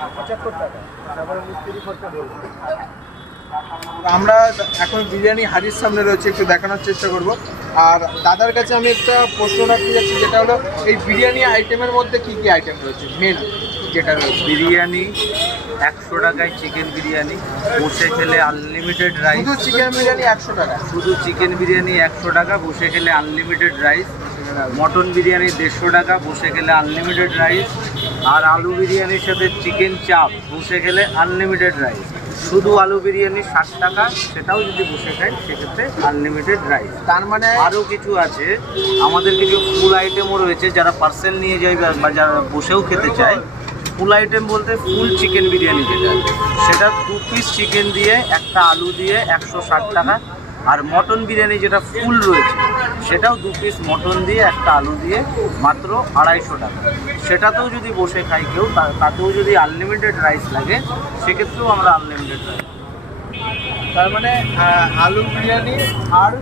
75 টাকা, তারপরে মিস্ত্রি খরচা বলবো। আমরা এখন বিরিয়ানি হাড়ির সামনে রয়েছে, একটু দেখানোর চেষ্টা করব। আর দাদার কাছে আমি একটা প্রশ্ন রাখতে যাচ্ছি, যেটা হলো এই বিরিয়ানি আইটেমের মধ্যে কি কি আইটেম রয়েছে মেন যেটা রয়েছে? বিরিয়ানি 100 টাকায় চিকেন বিরিয়ানি, বসে খেলে আনলিমিটেড রাইস। শুধু চিকেন বিরিয়ানি 100 টাকা? শুধু চিকেন বিরিয়ানি 100 টাকা, বসে খেলে আনলিমিটেড রাইস। মটন বিরিয়ানি 150 টাকা, বসে খেলে আনলিমিটেড রাইস। আর আলু বিরিয়ানির সাথে চিকেন চাপ, বসে খেলে আনলিমিটেড রাইস। শুধু আলু বিরিয়ানি 60 টাকা, সেটাও যদি বসে খাই সেক্ষেত্রে আনলিমিটেড রাইস। তার মানে আরও কিছু আছে, আমাদের কিছু ফুল আইটেমও রয়েছে, যারা পার্সেল নিয়ে যায় বা যারা বসেও খেতে চায়। ফুল আইটেম বলতে ফুল চিকেন বিরিয়ানি যেটা, সেটা 2 পিস চিকেন দিয়ে একটা আলু দিয়ে 160 টাকা। আর মটন বিরিয়ানি যেটা ফুল রয়েছে, সেটাও 2 পিস মটন দিয়ে একটা আলু দিয়ে মাত্র 250 টাকা। সেটাতেও যদি বসে খাই কেউ, তাতেও যদি আনলিমিটেড রাইস লাগে, সেক্ষেত্রেও আমরা আনলিমিটেড রাইস। তার মানে আলু বিরিয়ানি আর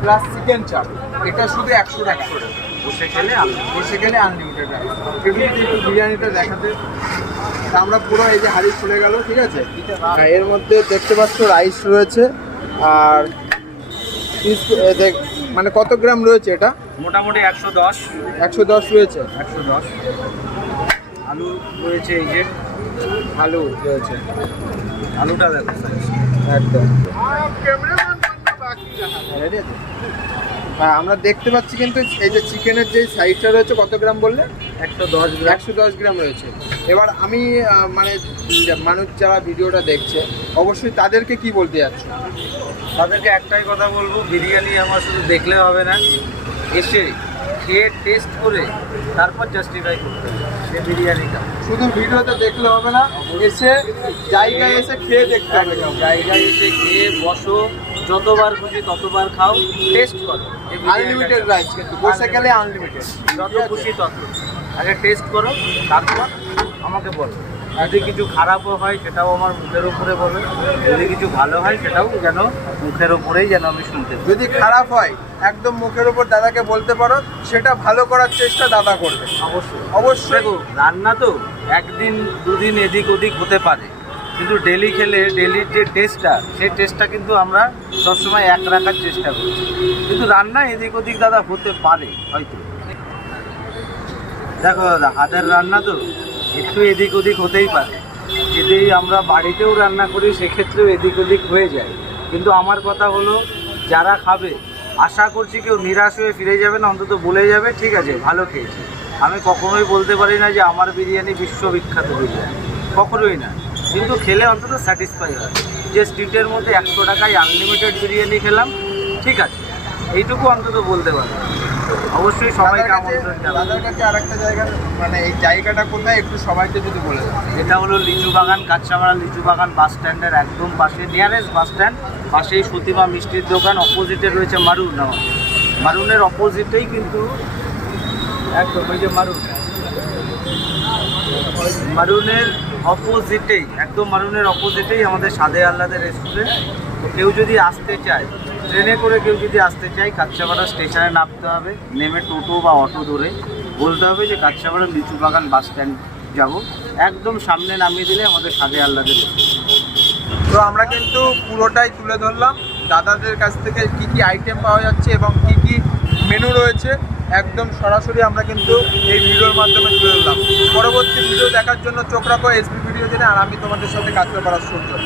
প্লাস চিকেন চাপ, এটা শুধু 100 টাকা। বসে খেলে বসে গেলে আনলিমিটেড রাইস। একটু যদি একটু বিরিয়ানিটা দেখাতে, তা আমরা পুরো এই যে হাড়ি খুলে গেল, ঠিক আছে। এর মধ্যে দেখতে পাচ্ছ রাইস রয়েছে, আর পিস মানে কত গ্রাম রয়েছে এটা? মোটামুটি 110 রয়েছে। 110 আলু রয়েছে, এই যে আলু রয়েছে, আলুটা দেখো একদম। হ্যাঁ, আমরা দেখতে পাচ্ছি কিন্তু এই যে চিকেনের যে সাইজটা রয়েছে, কত গ্রাম বললে? 110 গ্রাম রয়েছে। এবার আমি মানে মানুষ যারা ভিডিওটা দেখছে, অবশ্যই তাদেরকে কি বলতে যাচ্ছ? তাদেরকে একটাই কথা বলবো, বিরিয়ানি আমার শুধু দেখলে হবে না, এসে খেয়ে টেস্ট করে তারপর জাস্টিফাই করতে হবে সে বিরিয়ানিটা। শুধু ভিডিওতে দেখলে হবে না, এসে জায়গায় এসে খেয়ে দেখতে হবে। জায়গায় এসে খেয়ে বসো, যতবার খুশি ততবার খাও, টেস্ট করো। আনলিমিটেড রাইস, কিন্তু বসে গেলে আনলিমিটেড, যত খুশি তত। আগে টেস্ট করো, তারপর আমাকে বলো। যদি কিছু খারাপও হয় সেটাও আমার মুখের উপরে বলো, যদি কিছু ভালো হয় সেটাও যেন মুখের উপরেই যেন আমি শুনতে পাই। যদি খারাপ হয় একদম মুখের উপর দাদাকে বলতে পারো, সেটা ভালো করার চেষ্টা দাদা করবে। অবশ্যই। দেখো, রান্না তো একদিন দুদিন এদিক ওদিক হতে পারে, কিন্তু ডেলি খেলে ডেলির যে টেস্টটা, সেই টেস্টটা কিন্তু আমরা সবসময় এক রাখার চেষ্টা করছি। কিন্তু রান্না এদিক ওদিক দাদা হতে পারে হয়তো। দেখো দাদা, হাতের রান্না তো একটু এদিক ওদিক হতেই পারে। যদি আমরা বাড়িতেও রান্না করি সেক্ষেত্রেও এদিক ওদিক হয়ে যায়। কিন্তু আমার কথা হলো, যারা খাবে, আশা করছি কেউ নিরাশ হয়ে ফিরে যাবে না, অন্তত বলে যাবে ঠিক আছে ভালো খেয়েছি। আমি কখনোই বলতে পারি না যে আমার বিরিয়ানি বিশ্ববিখ্যাত বিরিয়ানি, কখনোই না। কিন্তু খেলে অন্তত স্যাটিসফাই হয় যে স্ট্রিটের মধ্যে 100 টাকায় আনলিমিটেড বিরিয়ানি খেলাম, ঠিক আছে, এইটুকু অন্তত বলতে পারবো। অবশ্যই সবাইকে আমন্ত্রণ জানাবো। দাদার কাছে আরেকটা জায়গা, মানে এই জায়গাটা কোথায় একটু সবাইকে যদি বলে দাও। এটা হলো লিচু বাগান, কাঁচামারা লিচু বাগান বাস স্ট্যান্ডের একদম পাশে, নিয়ারেস্ট বাস স্ট্যান্ড পাশেই সতীমা মিষ্টির দোকান, অপোজিটে রয়েছে মারুন। মারুনের অপোজিটেই কিন্তু একদম ওই যে মারুনের অপোজিটেই, একদম মারুনের অপোজিটেই আমাদের স্বাদে আহ্লাদের রেস্টুরেন্ট। তো কেউ যদি আসতে চায়, ট্রেনে করে কেউ যদি আসতে চায়, কাঁচাপাড়া স্টেশনে নামতে হবে, নেমে টোটো বা অটো ধরে বলতে হবে যে কাঁচাপাড়া লিচু বাগান বাস স্ট্যান্ড যাব, একদম সামনে নামিয়ে দিলে আমাদের স্বাদে আহ্লাদের রেস্টুরেন্ট। তো আমরা কিন্তু পুরোটাই তুলে ধরলাম দাদাদের কাছ থেকে কি কি আইটেম পাওয়া যাচ্ছে এবং কি কি মেনু রয়েছে, একদম সরাসরি আমরা কিন্তু এই ভিডিওর মাধ্যমে তুলে ধরলাম। পরবর্তী ভিডিও দেখার জন্য চোখ রাখো এসবি ভিডিও জেনে। আর আমি তোমাদের সাথে কাজ করার সুযোগ।